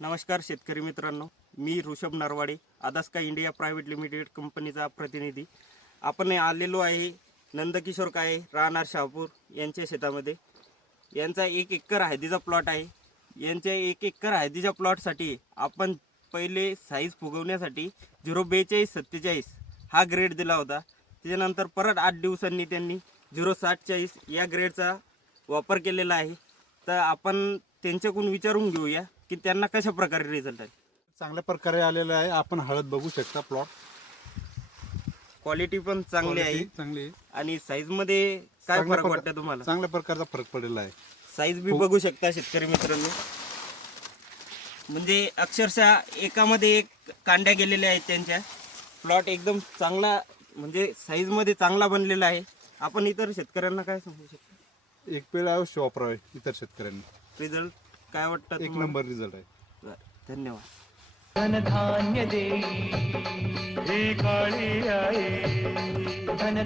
नमस्कार शेतकरी मित्रांनो मी Rishabh Narwade Adaska India private limited कंपनीचा प्रतिनिधी. आपण आलेलो आहे नंदकिशोर काळे राहणार शहापूर यांच्या शेतामध्ये. यांचा एक एकर हळदीचा प्लॉट आहे. यांच्या एक एकर हळदीच्या प्लॉटसाठी आपण पहिले साईज फुगवण्यासाठी झिरो बेचाळीस सत्तेचाळीस हा ग्रेड दिला होता. त्याच्यानंतर परत आठ दिवसांनी त्यांनी झिरो साठ चाळीस या ग्रेडचा वापर केलेला आहे. तर आपण त्यांच्याकडून विचारून घेऊया की त्यांना कशा प्रकारे रिझल्ट आहे. चांगल्या प्रकारे आलेलं आहे. आपण हळद बघू शकता प्लॉट क्वालिटी पण चांगली आहे. चांगली आहे. आणि साईजमध्ये काय चांगल्या फरक प्रकार- वाटतं तुम्हाला? चांगल्या प्रकारचा फरक पडलेला आहे. साईज बी. बघू शकता शेतकरी मित्रांनो. म्हणजे अक्षरशः एकामध्ये एक कांड्या गेलेल्या आहेत त्यांच्या. प्लॉट एकदम चांगला म्हणजे साईजमध्ये चांगला बनलेला आहे. आपण इतर शेतकऱ्यांना काय सांगू शकतो? एक वेळ अवश्य वापरावे इतर शेतकऱ्यांनी. रिझल्ट काय वाटतं एक? नंबर रिझल्ट आहे. बरं, धन्यवाद. धनधान्य देई ही काळी आई धन